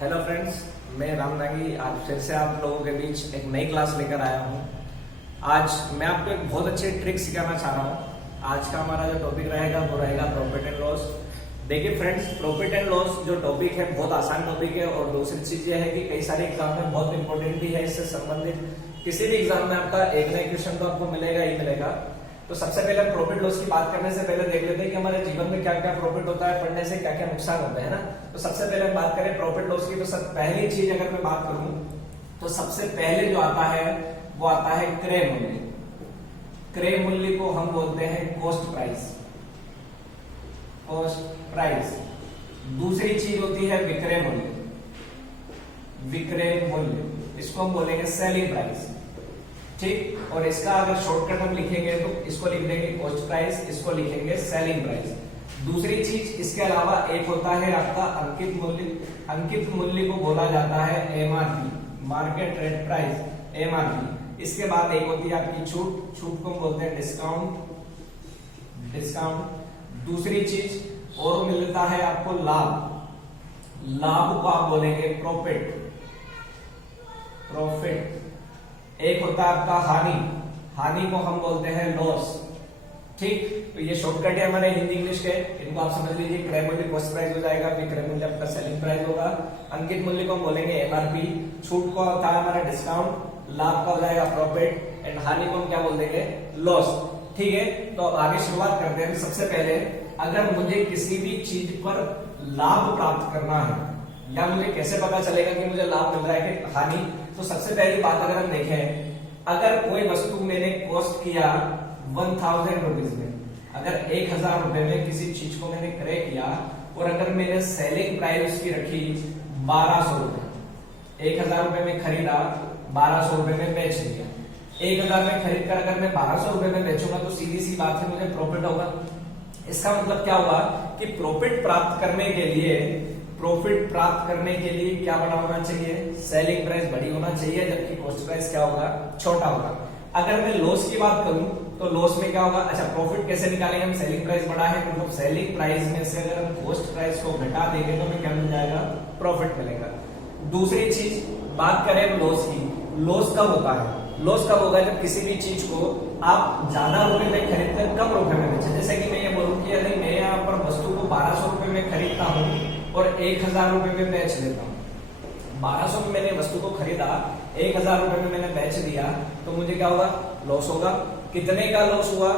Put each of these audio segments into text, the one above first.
Hello friends, मैं राम नागी आज फिर से आप लोगों के बीच एक नई क्लास लेकर आया हूँ। आज मैं आपको एक बहुत अच्छी ट्रिक सिखाना चाह रहा हूँ। आज का हमारा जो टॉपिक रहेगा वो रहेगा प्रॉफिट एंड लॉस। देखिए फ्रेंड्स, प्रॉफिट एंड लॉस जो टॉपिक है बहुत आसान टॉपिक है और दूसरी चीज ये है कि कई सारे एग्जाम में बहुत इंपॉर्टेंट भी है। इससे संबंधित किसी भी एग्जाम में आपका एक ना एक क्वेश्चन तो आपको मिलेगा ही मिलेगा। तो सबसे पहले प्रॉफिट लॉस की बात करने से पहले देख लेते हैं कि हमारे जीवन में क्या क्या प्रॉफिट होता है, पढ़ने से क्या क्या नुकसान होता है ना। तो सबसे पहले हम बात करें प्रॉफिट लॉस की, तो सब पहली चीज अगर मैं बात करूं तो सबसे पहले जो आता है वो आता है क्रय मूल्य। क्रय मूल्य को हम बोलते हैं कॉस्ट प्राइस। Cost price. दूसरी चीज होती है विक्रय मूल्य। विक्रय मूल्य, इसको हम बोलेंगे सेलिंग प्राइस। ठीक, और इसका अगर शॉर्टकट हम लिखेंगे तो इसको लिख देंगे कॉस्ट प्राइस, इसको लिखेंगे सेलिंग प्राइस। दूसरी चीज इसके अलावा एक होता है आपका अंकित मूल्य। अंकित मूल्य को बोला जाता है MRP, market rate price, MRP. इसके बाद एक होती है आपकी छूट। छूट को हम बोलते हैं डिस्काउंट। डिस्काउंट। दूसरी चीज और मिलता है आपको लाभ। लाभ को आप बोलेंगे प्रॉफिट। प्रॉफिट। एक होता है आपका हानि। हानि को हम बोलते हैं लॉस। ठीक, तो ये शॉर्टकट है हमारे हिंदी इंग्लिश के, इनको आप समझ लीजिए। क्रय मूल्य कॉस्ट प्राइस हो जाएगा, विक्रय मूल्य आपका सेलिंग प्राइस होगा। अंकित मूल्य को हम बोलेंगे एमआरपी। छूट को होता है हमारा डिस्काउंट। लाभ का हो जाएगा प्रॉफिट एंड हानि को हम क्या बोल देंगे, लॉस। ठीक है, तो आगे शुरुआत करते हैं। सबसे पहले अगर मुझे किसी भी चीज पर लाभ प्राप्त करना है या मुझे कैसे पता चलेगा कि मुझे लाभ मिल रहा है कि हानि, तो सबसे पहली बात अगर हम देखें, अगर कोई वस्तु मैंने कॉस्ट किया 1000 रुपीज में, अगर 1000 रुपए में किसी चीज को मैंने क्रय किया और अगर मैंने सेलिंग प्राइस उसकी रखी 1200 रुपए, 1000 रुपए में खरीदा, 1200 रुपए में बेच दिया। 1000 में खरीद कर अगर मैं 1200 रुपए में बेचूंगा तो सीधी सी बात है मुझे प्रॉफिट होगा। इसका मतलब क्या हुआ कि प्रॉफिट प्राप्त करने के लिए क्या बड़ा होना चाहिए, सेलिंग प्राइस बड़ी होना चाहिए, जबकि कॉस्ट प्राइस क्या होगा, छोटा होगा। अगर मैं लॉस की बात करूं तो लॉस में क्या होगा, अच्छा प्रॉफिट कैसे निकालेंगे हम, सेलिंग प्राइस बड़ा है मतलब सेलिंग प्राइस में से अगर हम कॉस्ट प्राइस को घटा देंगे तो हमें क्या मिल जाएगा, प्रॉफिट मिलेगा। दूसरी चीज बात करें लॉस की। लॉस कब होता है, लॉस कब होगा, जब किसी भी चीज को आप ज्यादा रुपए में खरीद कर कम रुपए में बेचे। जैसे कि मैं ये बोलूं कि यदि मैं यहाँ पर वस्तु को 1200 रुपए में खरीदता हूँ और 1000 रुपए में बेच देता हूँ। 1200 में मैंने वस्तु को खरीदा, 1000 रुपए में मैंने बेच दिया, तो मुझे क्या होगा, लॉस होगा। कितने का लॉस हुआ,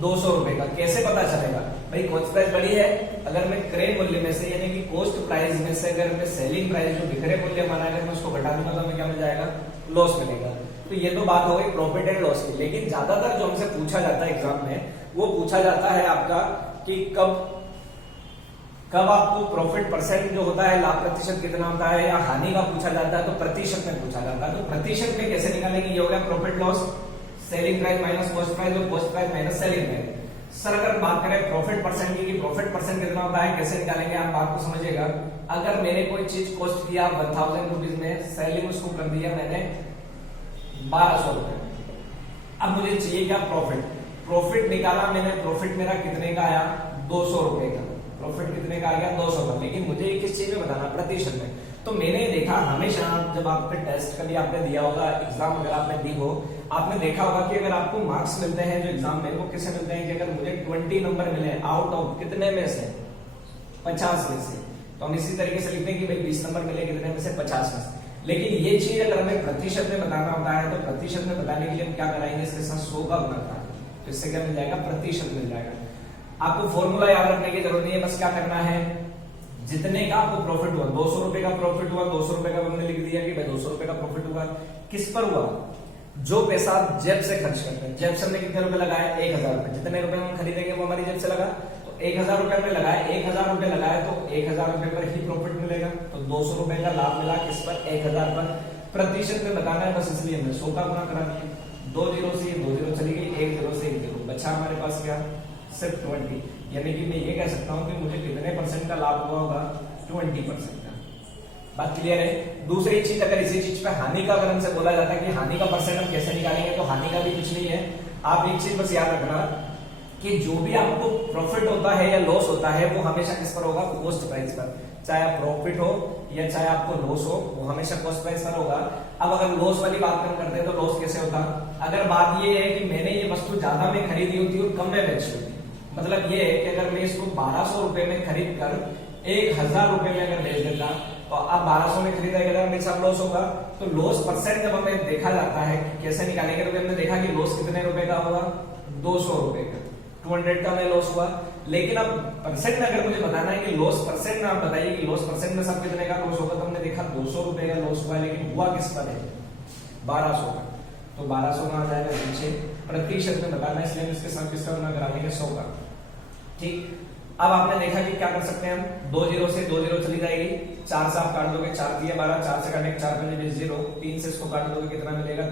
200 रुपए का। कैसे पता चलेगा भाई, कॉस्ट प्राइस बड़ी है, अगर मैं क्रय मूल्य में से यानी कि कॉस्ट प्राइस में से अगर मैं सेलिंग प्राइस जो विक्रय मूल्य हमारा अगर मैं उसको घटा दूंगा तो हमें क्या मिल जाएगा, लॉस मिलेगा। तो ये तो बात हो गई प्रॉफिट एंड लॉस की। लेकिन ज्यादातर जो हमसे पूछा जाता है एग्जाम में, वो पूछा जाता है आपका कि कब आपको प्रॉफिट परसेंट जो होता है, लाभ प्रतिशत कितना होता है, या हानि का पूछा जाता है तो प्रतिशत में पूछा जाता है। तो प्रतिशत में कैसे निकालेंगे, ये हो गया profit loss, selling price minus cost price और cost price minus selling price. Sir अगर बात करें प्रॉफिट परसेंट की, प्रॉफिट परसेंट कितना होता है, कैसे निकालेंगे, आप बात को समझिएगा। अगर मैंने कोई चीज कॉस्ट किया 1000 रुपीज में, सेलिंग उसको कर दिया मैंने 1200 रुपए, अब मुझे चाहिए क्या, प्रॉफिट। प्रॉफिट निकाला मैंने, प्रॉफिट मेरा कितने का आया, 200 रुपए का। प्रॉफिट कितने का आ गया, 200 का। लेकिन मुझे किस चीज में बताना, प्रतिशत में। तो मैंने देखा हमेशा जब आपके टेस्ट कभी आपने दिया होगा, एग्जाम अगर आपने दी हो, आपने देखा होगा कि अगर आपको मार्क्स मिलते हैं जो एग्जाम में, वो किससे मिलते हैं कि अगर मुझे 20 नंबर मिले आउट ऑफ कितने में से, 50 में से, तो हम इसी तरीके से लिखते हैं कि भाई 20 नंबर मिले कितने में से, 50 में से। लेकिन ये चीज अगर हमें प्रतिशत में बताना होता है तो प्रतिशत में बताने के लिए हम क्या कराएंगे, इसके साथ 100 का गुणा कराएंगे, तो इससे क्या मिल जाएगा, प्रतिशत मिल जाएगा। आपको फॉर्मूला याद रखने की जरूरत नहीं है, बस क्या करना है, जितने का आपको प्रॉफिट हुआ, 200 रुपए का प्रॉफिट हुआ, 200 रुपए का हमने लिख दिया कि भाई 200 रुपए का प्रॉफिट हुआ। किस पर हुआ, जो पैसा आप जेब से खर्च करते हैं। जेब से हमने कितने रुपए लगाए, 1000 रुपए। जितने रुपए हम खरीदेंगे वो हमारी जेब से लगा, तो 1000 रुपए हमने लगाए, 1000 रुपए लगाए तो 1000 रुपए पर ही प्रॉफिट मिलेगा। तो 200 रुपए का लाभ मिला किस पर, 1000 पर। प्रतिशत में बताना है बस, इसलिए हमने 100 का गुणा करा दिया। 2 जीरो से 2 जीरो चली गई, 1 जीरो से 1 जीरो बचा हमारे पास क्या, सिर्फ 20। यानी कि मैं ये कह सकता हूं कि मुझे कितने परसेंट का लाभ हुआ होगा, 20% का। बात क्लियर है। दूसरी चीज, अगर इसी चीज पे हानि का अगर हमसे बोला जाता है कि हानि का परसेंट हम कैसे निकालेंगे, तो हानि का भी कुछ नहीं है। आप एक चीज बस याद रखना कि जो भी आपको प्रॉफिट होता है या लॉस होता है वो हमेशा किस पर होगा, कॉस्ट प्राइस पर। चाहे आप प्रॉफिट हो या चाहे आपको लॉस हो, वो हमेशा कॉस्ट प्राइस पर होगा। अब अगर लॉस वाली बात हम करते हैं तो लॉस कैसे होता? अगर बात ये है कि मैंने ये वस्तु ज्यादा में खरीदी होती और कम में बेची होती, मतलब ये है कि अगर मैं इसको 1200 रुपए में खरीद कर 1000 रुपए में अगर बेच देता, तो अब 1200 में खरीदा 1000 मेरे साथ लॉस होगा। तो लॉस परसेंट जब हमें देखा जाता है कैसे निकालेंगे, तो हमने देखा कि लॉस कितने रुपए का होगा, 200 रुपए का, 200 का मैं लॉस हुआ। लेकिन अब परसेंट में अगर मुझे बताना है कि लॉस परसेंट में, आप बताइए कि लॉस परसेंट में सब कितने का लॉस होगा, तो हमने देखा 200 रुपए का लॉस हुआ, लेकिन हुआ किस पर है, 1200 का। तो 1200 में आ जाएगा नीचे, प्रतिशत में बताना है, इसलिए इसके साथ किसका गुना कराएंगे, 100 का। ठीक, अब आपने देखा कि क्या कर सकते हैं हम, 2 जीरो से 2 जीरो चली जाएगी, 4 से आप काट दोगे, 4 दिया 12, 4 से काटेंगे 4 पंजे 20, 0, 3 से इसको काट दोगे कितना मिलेगा,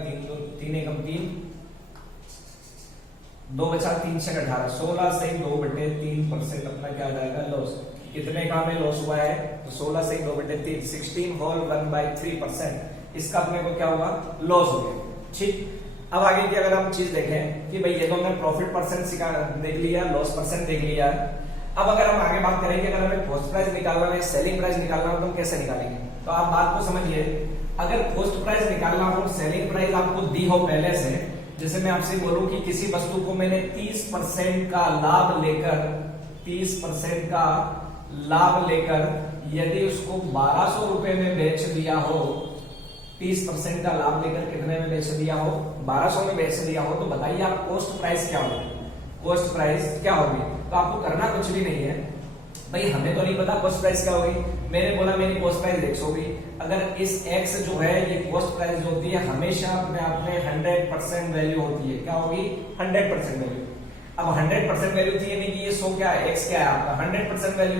3 एकम 3, 2 बचा 3 से 18, 16 से 2/3% अपना क्या आ जाएगा, लॉस। कितने का में लॉस हुआ है, तो 16 से 2/3, 16 होल 1/3%, इसका अपने को क्या हुआ, लॉस हो गया। ठीक, अब आगे की अगर हम चीज देखें कि भाई ये तो हमने प्रॉफिट परसेंट देख लिया, लॉस परसेंट देख लिया। अब अगर हम आगे बात करेंगे, अगर हमें कॉस्ट प्राइस निकालना है, सेलिंग प्राइस निकालना हो, तो हम कैसे निकालेंगे? तो आप बात को समझिए, अगर कॉस्ट प्राइस निकालना हो, सेलिंग प्राइस आपको दी हो पहले से, जैसे मैं आपसे बोलूं कि किसी वस्तु को मैंने 30% का लाभ लेकर, 30% का लाभ लेकर यदि उसको 1200 रुपए में बेच दिया हो, 30% का लाभ लेकर कितने में बेच दिया हो, 1200 में बेच दिया हो, तो बताइए आप कॉस्ट प्राइस क्या होगी, कॉस्ट प्राइस क्या होगी? तो आपको करना कुछ भी नहीं है भाई, हमें तो नहीं पता कॉस्ट प्राइस क्या होगी। मैंने बोला मेरी कॉस्ट प्राइस x होगी। अगर इस x जो है, ये कॉस्ट प्राइस जो होती है हमेशा अपने आप में 100% वैल्यू होती है, क्या होगी, 100% वैल्यू। अब 100% वैल्यू थी, यानी कि ये 100 क्या है, x क्या है आपका 100% वैल्यू।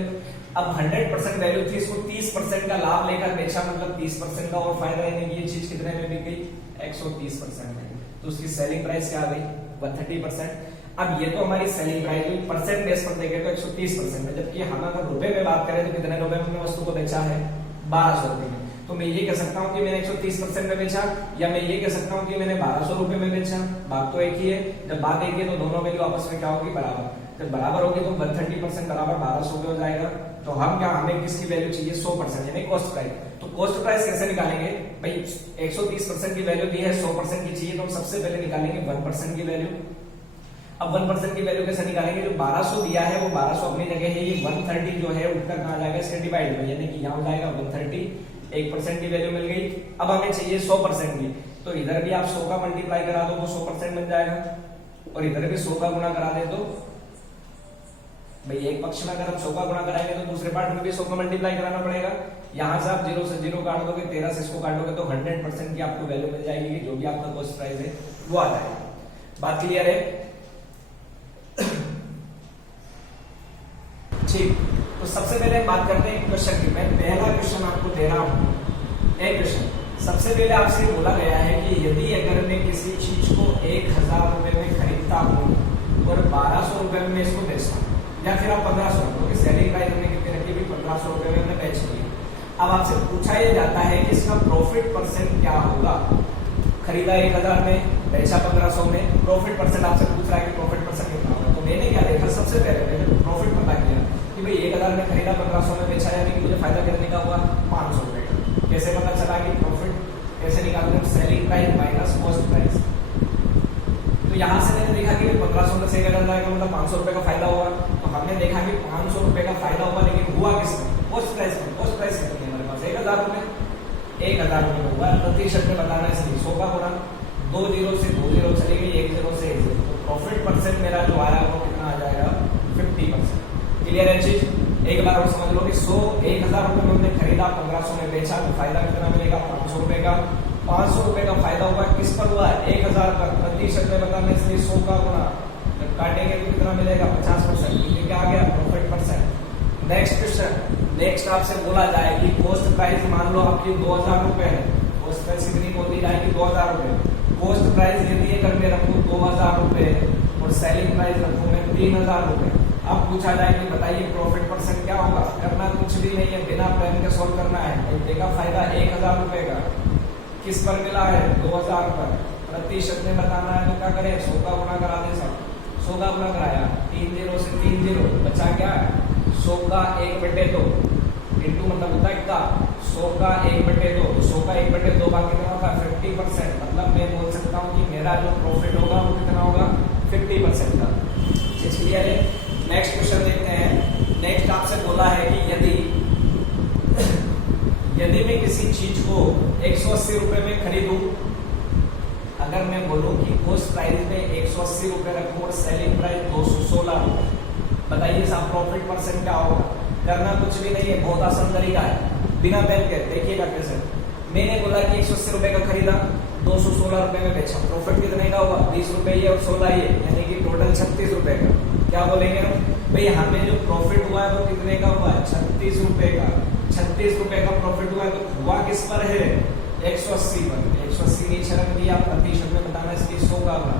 अब 100% वैल्यू थी, इसको 30% का लाभ लेकर बेचा, मतलब 30% का और फायदा, यानी कि ये चीज कितने में बिक गई, 130% में, तो उसकी सेलिंग प्राइस क्या आ गई, 130%। अब ये तो हमारी सेलिंग प्राइस हुई, परसेंट बेस पर देखें तो 130% में, जबकि हम अगर रुपए में बात करें तो कितने रुपए में हमने वस्तु को बेचा है, 1200 रुपए में। तो मैं ये कह सकता हूँ कि मैंने 130% में बेचा, या मैं ये कह सकता हूँ कि मैंने 1200 रुपए में बेचा, बात तो एक ही है। जब बात एक ही है तो दोनों वैल्यू आपस में क्या होगी, बराबर। जब बराबर होगी तो 130% बराबर 1200 हो जाएगा। तो हम क्या, हमें किसकी वैल्यू चाहिए, 100%, यानी कॉस्ट प्राइस। तो कॉस्ट प्राइस कैसे निकालेंगे भाई, 130% की वैल्यू दी है, 100% की चाहिए, तो हम सबसे पहले निकालेंगे 1% की वैल्यू। अब 1% की वैल्यू कैसे निकालेंगे, जो 1200 दिया है वो 1200 अपनी जगह है, ये 130 जो है उठकर कहां जाएगा, इसके डिवाइड में, यानी कि यहां हो जाएगा 130, 1% की वैल्यू मिल गई। अब हमें चाहिए 100% की, तो इधर भी आप 100 का मल्टीप्लाई करा दो तो 100% बन जाएगा, और इधर भी 100 का गुणा करा दे तो भाई एक पक्ष में अगर हम 100 का गुणा कराएंगे तो दूसरे पार्ट में भी 100 का मल्टीप्लाई कराना पड़ेगा। यहां से आप 0 से 0 काट दोगे, 13 से इसको काटोगे तो 100% की आपको वैल्यू मिल जाएगी, कि जो भी आपका कॉस्ट प्राइस है वो आ जाएगा। बात क्लियर है? ठीक, तो सबसे पहले बात करते हैं क्वेश्चन की। मैं पहला क्वेश्चन आपको दे रहा हूं, एक क्वेश्चन। सबसे पहले आपसे बोला गया है कि यदि अगर मैं किसी चीज को 1000 रुपए में खरीदता हूं और 1200 रुपए में इसको बेचता हूं, या फिर आप 1500, क्योंकि सेलिंग प्राइस हमने कितनी रखी भी 1500 रुपए में हमने बेच दी। अब आपसे पूछा यह जाता है कि इसका प्रॉफिट परसेंट क्या होगा। खरीदा 1000 में, बेचा 1500 में, प्रॉफिट परसेंट आपसे पूछ रहा है कि प्रॉफिट परसेंट कितना होगा। तो मैंने क्या देखा, सबसे पहले मैंने प्रॉफिट पता किया कि भाई 1000 में खरीदा, 1500 में बेचा, यानी कि मुझे फायदा कितने का हुआ, 500 रुपए का। कैसे पता चला कि प्रॉफिट कैसे निकालते हैं, selling price minus cost price. तो यहाँ से मैंने देखा कि 1500 में से 1000 जाएगा, मतलब 500 रुपए का फायदा हुआ। तो हमने देखा कि 500 रुपए का फायदा हुआ, लेकिन हुआ किसमें, कॉस्ट प्राइस में। कॉस्ट प्राइस कितनी है हमारे पास, 1000 रुपए, 1000 रुपए हुआ। प्रतिशत में बताना है, इसलिए 100 का गुणा, 2 जीरो से 2 जीरो चली गई, 1 जीरो से 1 जीरो, तो प्रॉफिट परसेंट मेरा जो आया वो कितना आ जाएगा, 50%। क्लियर है चीज? एक बार और समझ लो कि 1000 रुपए में हमने खरीदा, 1500 में बेचा, तो फायदा कितना मिलेगा, 500 रुपए का। 500 रुपए का फायदा हुआ, किस पर हुआ, 1000 पर। प्रतिशत में बताना, इसलिए 100 का गुणा, जब काटेंगे तो कितना मिलेगा, 50%। ये क्या आ गया, profit percent. Next question, next आपसे बोला जाए कि कॉस्ट प्राइस मान लो आपकी 2000 रुपए है, कॉस्ट प्राइस कितनी बोलती जाएगी, 2000 रुपए। कॉस्ट प्राइस यदि अगर मैं रखूं 2000 रुपए और सेलिंग प्राइस रखूं मैं 3000 रुपए। अब पूछा जाए कि बताइए प्रॉफिट परसेंट क्या होगा। करना कुछ भी नहीं है, बिना प्लान के सॉल्व करना है। देखा फायदा 1000 रुपए का, किस पर मिला है, 2000 पर। प्रतिशत में बताना है तो क्या करें, 100 का गुणा करा दे सब, 100 का गुणा कराया, 3 जीरो से 3 जीरो, बचा क्या, 100 का 1/2 इंटू का 1/2, तो 100 का 1/2 का कितना होगा 50%। मतलब मैं बोल सकता हूँ कि मेरा जो प्रॉफिट होगा वो कितना होगा 50% का। क्लियर है। नेक्स्ट क्वेश्चन देखते हैं। नेक्स्ट आपसे बोला है कि यदि मैं किसी चीज को 180 रुपए में खरीदूं, अगर मैं बोलूं कि उस प्राइस में 180 रुपए रखूं और सेलिंग प्राइस 216 रुपए, बताइए साहब प्रॉफिट परसेंट क्या होगा। करना कुछ भी नहीं है, बहुत आसान तरीका है, बिना पेन के देखिएगा कैसे। मैंने बोला कि 180 रुपए का खरीदा, 216 रुपए में बेचा, प्रॉफिट कितने का होगा 20 रुपए ये और 16 ये, यानी कि टोटल 36 रुपए का। क्या बोलेंगे हम भाई, हमें जो प्रॉफिट हुआ है वो कितने का हुआ है 36 रुपए का। 36 रुपए का प्रॉफिट हुआ है, तो हुआ किस पर है 180 पर। 180 नीचे रख दिया, प्रतिशत में बताना इसकी 100 का होगा।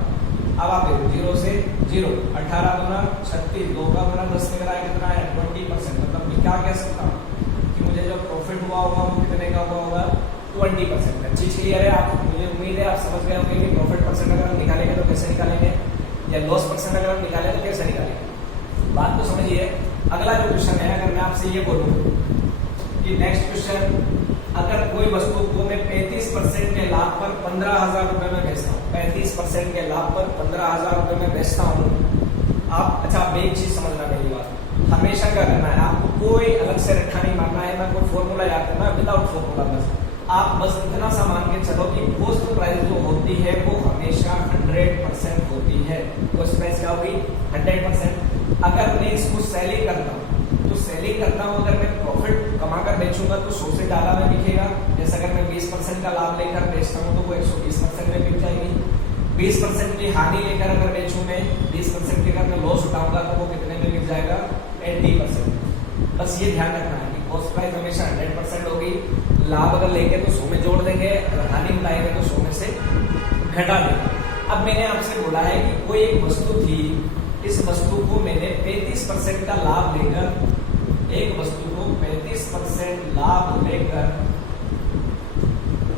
अब आप 0 से 0, 18 गुना 36, 2 का गुना 10 में कराया कितना है 20%। मतलब मैं क्या कह सकता हूँ कि मुझे जो प्रॉफिट हुआ होगा वो कितने का हुआ होगा 20% का। चीज क्लियर है। आप, मुझे उम्मीद है आप समझ गए होंगे कि प्रॉफिट परसेंट अगर हम निकालेंगे तो कैसे निकालेंगे, या लॉस परसेंट अगर हम निकालें तो कैसे निकालेंगे, बात तो समझिए। अगला जो क्वेश्चन है, अगर मैं आपसे ये बोलूं कि नेक्स्ट क्वेश्चन, अगर कोई वस्तु को मैं 35% के लाभ पर 15,000 रुपए में बेचता हूँ, 35% के लाभ पर 15,000 रुपए में बेचता हूँ। आप अच्छा एक चीज समझना मेरी बात, हमेशा क्या करना है, आपको कोई अलग से रट्ठा नहीं मारना है, ना कोई फॉर्मूला याद करना है, विदाउट फॉर्मूला। आप बस इतना सा मान के चलो कि कॉस्ट प्राइस जो होती है वो हमेशा 100% होती है। कॉस्ट प्राइस क्या होगी 100%। अगर मैं इसको सेलिंग करता हूँ, तो सेलिंग करता हूँ, अगर मैं प्रॉफिट कमाकर बेचूंगा तो 100 से ज्यादा में बिकेगा। जैसे अगर मैं 20% का लाभ लेकर बेचता हूँ तो वो 120% में बिक जाएगी। 20% की हानि लेकर अगर बेचूं मैं, 20% के अगर मैं लॉस उठाऊंगा तो वो कितने में बिक जाएगा 80%। बस ये ध्यान रखना है कि कॉस्ट प्राइस हमेशा 100% होगी। लाभ अगर लेंगे तो 100 में जोड़ देंगे, अगर हानि उठाएंगे तो 100 में से घटा देंगे। अब मैंने आपसे बोला है कि कोई एक वस्तु थी, इस वस्तु को मैंने 35% का लाभ लेकर, एक वस्तु को 35% लाभ लेकर,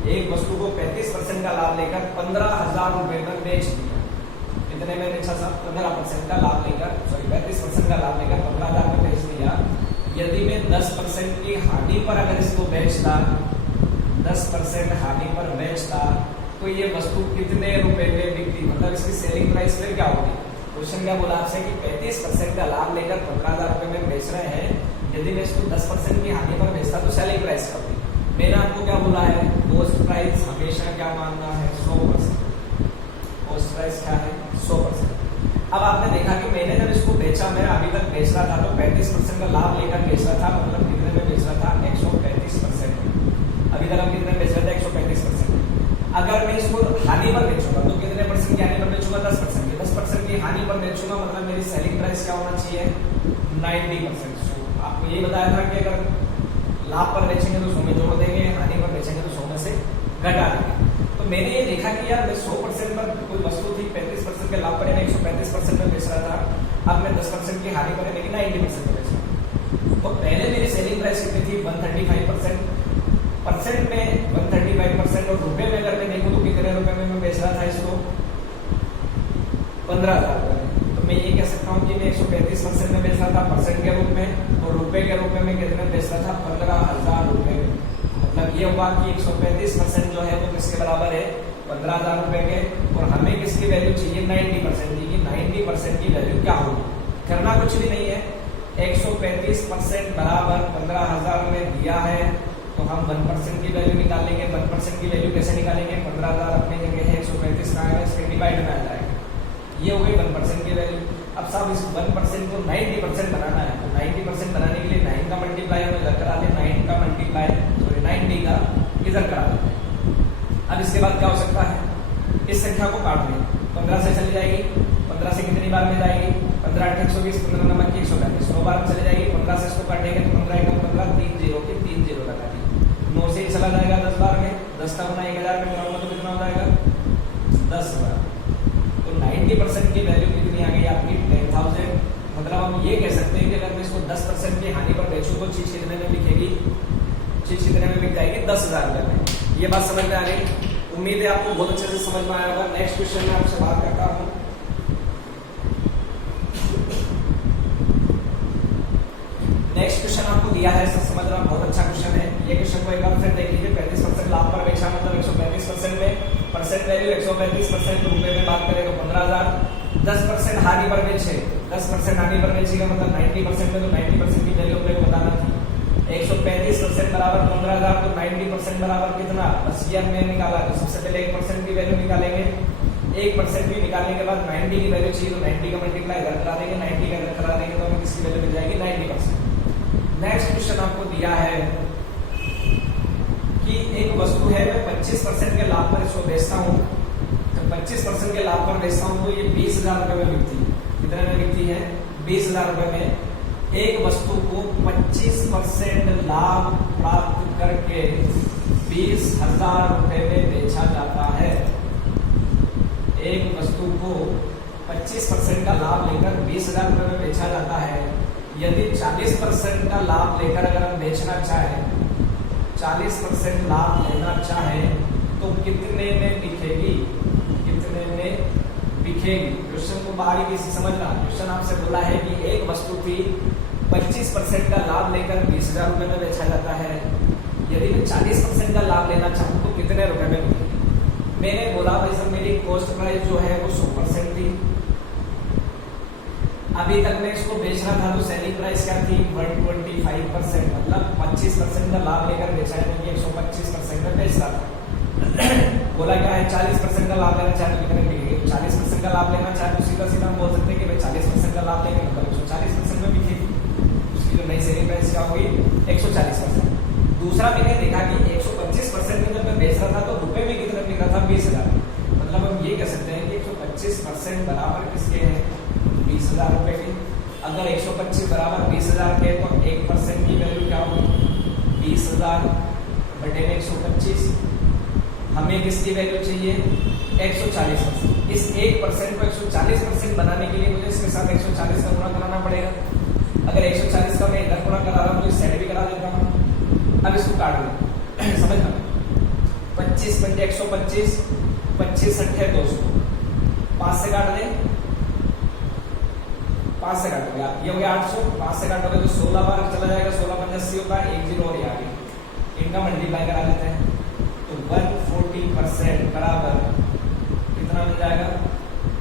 एक वस्तु को 35% का लाभ लेकर 15,000 रुपए में बेच दिया। कितने में बेचा साहब 15% का लाभ लेकर, सॉरी 35% का लाभ लेकर 15,000 में बेच दिया। यदि मैं 10% की हानि पर अगर इसको बेचता, 10% हानि पर बेचता, तो ये वस्तु कितने रुपए में बिकती, मतलब इसकी सेलिंग प्राइस फिर क्या होगी। क्वेश्चन क्या बोला आपसे कि 35% का लाभ लेकर 15,000 रुपए में बेच रहे हैं, यदि मैं इसको 10% की हानि पर बेचता तो सेलिंग प्राइस क्या होगी। मैंने आपको क्या बोला है, कॉस्ट प्राइस हमेशा क्या मानना है 100%। कॉस्ट प्राइस क्या है 100%। अब आपने देखा कि मैंने जब इसको बेचा, मैं अभी तक बेच रहा था तो 35% का लाभ लेकर बेच रहा था, मतलब कितने में बेच रहा था 135%। अभी तक हम कितने बेच रहे थे 135%। अगर मैं इसको हानि पर बेचूंगा तो कितने परसेंट की हानि पर बेचूंगा 10% की। 10% की हानि पर बेचूंगा, मतलब मेरी सेलिंग प्राइस क्या होना चाहिए 90%। आपको ये बताया था कि अगर लाभ पर बेचेंगे तो 100 में जोड़ देंगे, हानि पर बेचेंगे तो 100 में से घटा देंगे। तो मैंने ये देखा कि यार मैं 100% पर कोई वस्तु थी, 35% के लाभ पर 135% में बेच रहा था, अब मैं 10% की हानि पर 90% में बेच रहा हूँ। तो पहले मेरी सेलिंग प्राइस कितनी थी 135%, परसेंट में 135%, और रुपए में अगर मैं देखूं तो कितने रुपए में मैं बेच रहा था इसको 15,000 रुपए में। तो मैं ये कह सकता हूँ कि मैं 135% में बेच रहा था परसेंट के रूप में, और रुपए के रूप में मैं कितने बेच रहा था 15,000 रुपए में। मतलब ये हुआ कि 135% जो है वो किसके बराबर है 15,000 रुपए के, और हमें किसकी वैल्यू चाहिए 90% की। 90% की वैल्यू क्या होगी, करना कुछ भी नहीं है, 135% बराबर 15,000 में दिया है तो हम 1% की वैल्यू निकाल लेंगे। 1% की वैल्यू कैसे निकालेंगे, 15,000 अपनी जगह है, 135 का है, इसके डिवाइड में आ जाएगा, ये हो गई 1% की वैल्यू। अब साहब इस 1% को 90% बनाना है, तो 90% बनाने के लिए 9 का मल्टीप्लाई हम इधर करा लें, 9 का मल्टीप्लाई 90 का इधर करा लेते हैं। अब इसके बाद क्या हो सकता है, इस संख्या को काट दें, 15 से चली जाएगी, 15 से कितनी बार में जाएगी 15 8 120, 15 नंबर की 135, 9 बार में चली जाएगी। 15 से इसको काटेंगे तो 15 1 15, 3 0 की 3 0 लगा दी। 9 से चला जाएगा 10 बार में, 10 का गुना 1000 में कराऊंगा तो कितना हो जाएगा 10 बार। तो 90% की वैल्यू कितनी आ गई आपकी 10,000। मतलब हम ये कह सकते हैं कि अगर मैं इसको 10% की हानि पर बेचूं तो चीज कितने में बिकेगी, चीज कितने में बिक जाएगी 10,000 रुपए में। ये बात समझ में आ गई, उम्मीद है आपको बहुत अच्छे से समझ में आया होगा। नेक्स्ट क्वेश्चन में आपसे बात करता हूँ। नेक्स्ट क्वेश्चन आपको दिया है, समझना बहुत अच्छा क्वेश्चन है। ये क्वेश्चन को को एक बार फिर देख लीजिए, 35% लाभ पर बेचा मतलब 135% में परसेंट वैल्यू 135% रुपए में बात करें तो 15,000। 10% हानि पर बेचे, 10% हानि पर बेचेगा मतलब 90% में, तो 90% की वैल्यू अपने को बताना थी। 135% बराबर 15,000, तो 90% बराबर कितना, बस ये हमने निकाला। तो सबसे पहले 1% की वैल्यू निकालेंगे, 1% भी निकालने के बाद 90 की वैल्यू चाहिए, तो 90 का मल्टीप्लाई इधर करा देंगे, 90 का इधर करा देंगे, तो हमें किसकी वैल्यू मिल जाएगी 90%। नेक्स्ट क्वेश्चन आपको दिया है कि एक वस्तु है, मैं 25% के लाभ पर इसको बेचता हूँ। जब 25% के लाभ पर बेचता हूँ तो ये 20,000 रुपए में बिकती है। कितने में बिकती है? 20,000 रुपए में। एक वस्तु को 25% लाभ प्राप्त करके 20,000 रुपए में बेचा जाता है। एक वस्तु को 25% का लाभ लेकर 20,000 रुपए में बेचा जाता है। यदि 40% का लाभ लेकर अगर हम बेचना चाहें, 40% लाभ लेना चाहें तो कितने में बिकेगी? कितने में बिकेगी? क्वेश्चन को बारीकी से समझना। क्वेश्चन आपसे बोला है कि एक वस्तु की 25% का लाभ लेकर 20,000 रुपए में बेचा जाता है। यदि मैं 40% का लाभ लेना चाहूँ तो कितने रुपए में बिकेगी? मैंने बोला भाई साहब मेरी कॉस्ट प्राइस जो है वो 100% थी। अभी तक मैं इसको बेच रहा था तो सेलिंग प्राइस क्या थी? 125%, मतलब 25% का लाभ लेकर बेचा है, क्योंकि 125% में बेच रहा था। बोला क्या है? 40% का लाभ लेना चाहे तो कितने बिकेगी? 40% का लाभ लेना चाहे तो सीधा सीधा हम बोल सकते हैं कि भाई 40% का लाभ लेंगे मतलब 140% में बिकेगी। उसकी जो नई सेलिंग प्राइस क्या होगी? 140%। दूसरा मैंने देखा कि 125% में जब मैं बेच रहा था तो रुपए में कितना बिक रहा था? 20,000। मतलब हम ये कह सकते हैं कि 125% बराबर किसके हैं? 20,000 रुपए के। अगर 125 बराबर 20,000 के तो 1% की वैल्यू क्या होगी? 20,000 बटे 125। हमें किसकी वैल्यू चाहिए? 140%। इस 1% को 140% बनाने के लिए मुझे इसके साथ 140 का गुणा कराना पड़ेगा। अगर 140 का मैं इधर गुणा करा रहा हूँ तो इस साइड भी करा देता हूँ। अब इसको काट लो, समझना। 25 बटे 125, 25 अट्ठे 200, 5 से काट दें, 5 से काटोगे आप, ये हो गया 800, 5 से काटोगे तो 16 बार चला जाएगा, 16 पंजा 80 होगा, 1 0 और ये आ गया। इनका मल्टीप्लाई करा लेते हैं तो 140% बराबर कितना मिल जाएगा?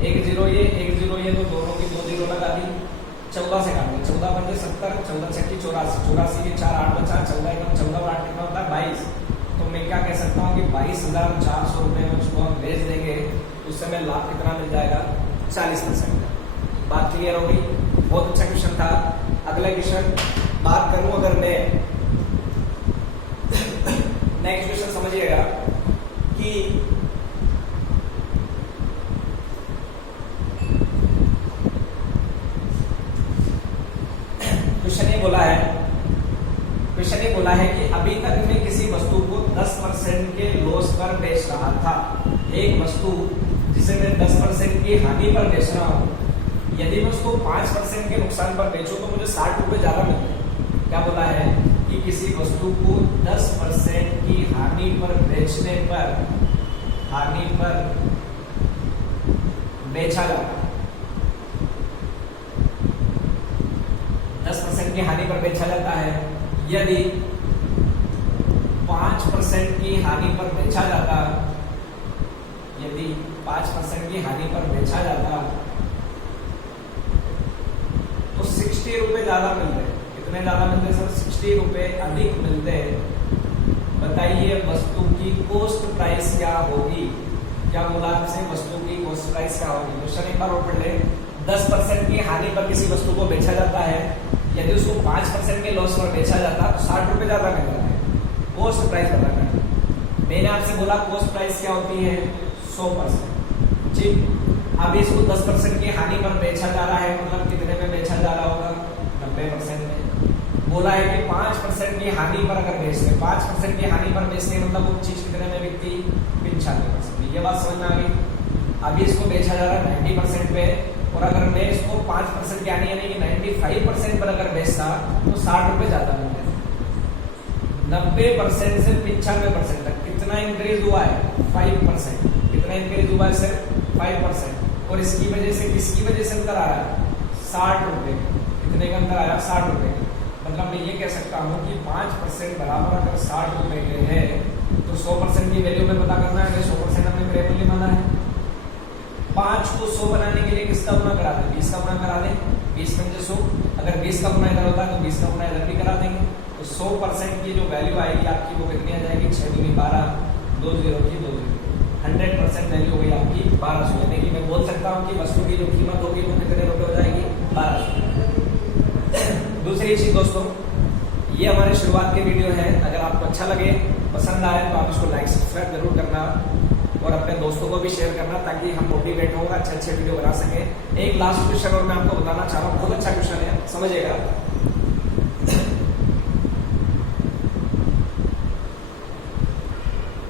1 0 ये 1 0 ये, तो दोनों की 2 0 लगा दी। 14 से काटोगे, 14 पंजे 70, 14 छक्की 84, 84 के 4 8 बचा, 14 एकदम 14 और 8 कितना होता है? 22। तो मैं क्या कह सकता हूँ कि 22,400 रुपए में उसको हम बेच देंगे, उस समय लाभ कितना मिल जाएगा? 40%। बात क्लियर होगी? बहुत अच्छा क्वेश्चन था। अगला क्वेश्चन बात करूं अगर मैं नेक्स्ट क्वेश्चन समझिएगा कि क्वेश्चन ये बोला है कि अभी तक मैं किसी वस्तु को 10% के लॉस पर बेच रहा था। एक वस्तु जिसे मैं 10% की हानि पर बेच रहा हूं, यदि मैं उसको 5% के नुकसान पर बेचूं तो मुझे 60 रुपए ज्यादा मिलते हैं। क्या बोला है कि किसी वस्तु को 10% की हानि पर बेचने पर बेचा जाता है। 10% की हानि पर बेचा जाता है। यदि 5% की हानि पर बेचा जाता, यदि 5% की हानि पर बेचा जाता तो 60 रुपए ज्यादा मिलते हैं। कितने ज्यादा मिलते सर? 60 रुपए अधिक मिलते हैं। बताइए वस्तु की कॉस्ट प्राइस क्या होगी? क्या बोला आपसे? वस्तु की कॉस्ट प्राइस क्या होगी? क्वेश्चन एक बार और पढ़ ले। 10% की हानि पर किसी वस्तु को बेचा जाता है, यदि उसको 5% के लॉस पर बेचा जाता तो 60 रुपए ज्यादा मिल रहा है। कॉस्ट प्राइस पता करना। मैंने आपसे बोला कॉस्ट प्राइस क्या होती है? 100%। ठीक, अब इसको 10% की हानि पर बेचा जा रहा है, मतलब कितने में बेचा जा रहा होगा? 90% में। बोला है कि 5% की हानि पर अगर बेचते, 5% की हानि पर बेचते मतलब वो चीज कितने में बिकती? 95%। ये बात समझ में आ गई? अभी इसको बेचा जा रहा है 90% पे, और अगर मैं इसको 5% की हानि यानी कि 95% पर अगर बेचता तो 60 रुपए ज्यादा मिलते हैं। 90% से 95% तक कितना इंक्रीज हुआ है? 5%। कितना इंक्रीज हुआ है सर? 5%। और इसकी वजह से किसकी वजह से अंतर आ रहा है? 60 रुपए। कितने का अंतर आया? 60 रुपए। मतलब मतलब मैं ये कह सकता हूँ कि 5% बराबर अगर 60 रुपए के है तो 100% की वैल्यू में पता करना है। 100% हमने वेरिएबल माना है। 5 को 100 बनाने के लिए किसका गुना करा दें? 20 का गुना करा दें। 20 पंजे 100। अगर 20 का गुना इधर होता है तो 20 का गुना इधर भी करा देंगे। तो 100% की जो वैल्यू आएगी आपकी वो कितनी आ जाएगी? 6 दूनी 12, 2 0 की 2 0। 100% वैल्यू हो गई आपकी 1200। यानी कि मैं बोल सकता हूँ कि वस्तु की जो कीमत होगी वो कितने रुपए हो जाएगी? 1200। दूसरी चीज दोस्तों, ये हमारी शुरुआत की वीडियो है। अगर आपको अच्छा लगे, पसंद आए तो आप इसको लाइक सब्सक्राइब जरूर करना और अपने दोस्तों को भी शेयर करना ताकि हम मोटिवेट हों, अच्छे अच्छे वीडियो बना सकें। एक लास्ट क्वेश्चन और मैं आपको बताना चाह रहा हूँ, बहुत अच्छा क्वेश्चन है, समझिएगा।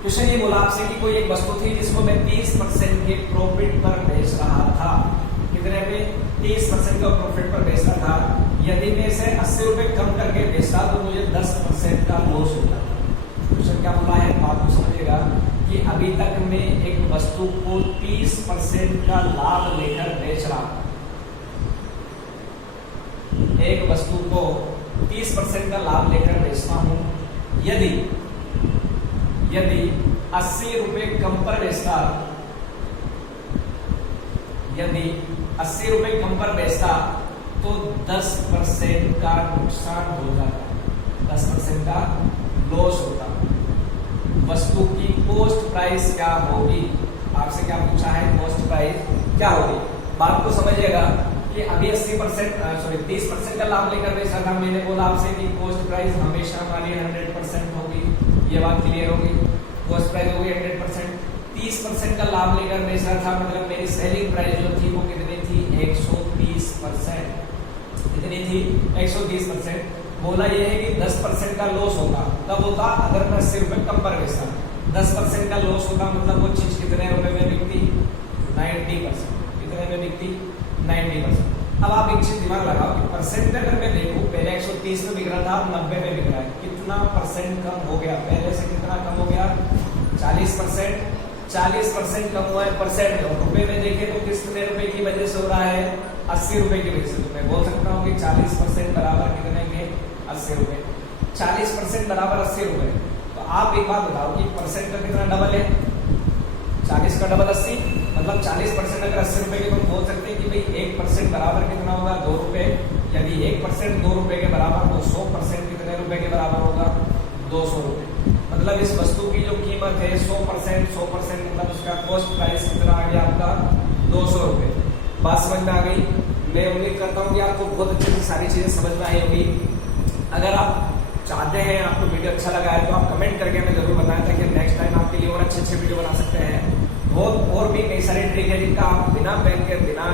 क्वेश्चन ये बोला आपसे कि कोई एक वस्तु थी जिसको मैं 30% के प्रॉफिट पर बेच रहा था। कितने पे? 30% का प्रॉफिट पर बेच रहा था। यदि मैं इसे 80 रुपए कम करके बेचता तो मुझे 10% का लॉस होता। क्वेश्चन क्या बोला है आप समझिएगा कि अभी तक मैं एक वस्तु को 30% का लाभ लेकर बेच रहा हूं। एक वस्तु को 30% का लाभ लेकर बेचता हूं। यदि 80 रुपए कम पर बेचता, यदि 80 रुपए कम पर बेचता तो 10% का नुकसान हो जाता, 10% का लॉस होता। वस्तु की कॉस्ट प्राइस क्या होगी? आपसे क्या पूछा है? कॉस्ट प्राइस क्या होगी? बात को समझिएगा कि अभी 30% का लाभ लेकर बेच रहा था। मैंने बोला आपसे कि कॉस्ट प्राइस हमेशा हमारी 100% होगी। ये बात क्लियर होगी। कॉस्ट प्राइस होगी 100%। 30% का लाभ लेकर बेच रहा था, मतलब मेरी सेलिंग प्राइस जो थी वो कितनी थी? 130%। कितनी थी? 130%। बोला ये है कि 10% का लॉस होगा। तब होता अगर मैं 80 रुपए कम पर बेचता। 10% का लॉस होगा, मतलब वो चीज कितने रुपए में बिकती? 90%। कितने में बिकती? 90%। अब आप एक चीज दिमाग लगाओ कि परसेंट अगर मैं देखूं, पहले 130 में बिक रहा था, अब 90 में बिक रहा है। कितना परसेंट कम हो गया? पहले से कितना कम हो गया? 40%। 40% कम हुआ है परसेंट में। और रुपए में देखें तो कितने रुपए की वजह से हो रहा है? 80 रुपए की वजह से। तो मैं बोल सकता हूँ कि 40% बराबर कितने के? 80 रुपए। 40% बराबर 80 रुपए। तो आप एक बात बताओ कि परसेंट का कितना डबल है? 40 का डबल 80, मतलब 40% अगर 80 रुपए के, तो बोल सकते हैं कि भाई 1% बराबर कितना होगा? 2 रुपए। यदि 1% 2 रुपए के बराबर, तो 100% कितने रुपए के बराबर होगा? 200 रुपए। मतलब इस वस्तु की जो कीमत है 100% मतलब उसका कॉस्ट प्राइस कितना आ गया आपका? 200 रुपए। बात समझ में आ गई? मैं उम्मीद करता हूँ कि आपको बहुत अच्छे से सारी चीजें समझ में आई होगी। अगर आप चाहते हैं, आपको वीडियो अच्छा लगा है, तो आप कमेंट करके हमें जरूर बताएं ताकि नेक्स्ट टाइम आपके लिए और अच्छे वीडियो बना सकते हैं। बहुत और भी कई सारे ट्रिक है जिनका आप बिना पेन के, बिना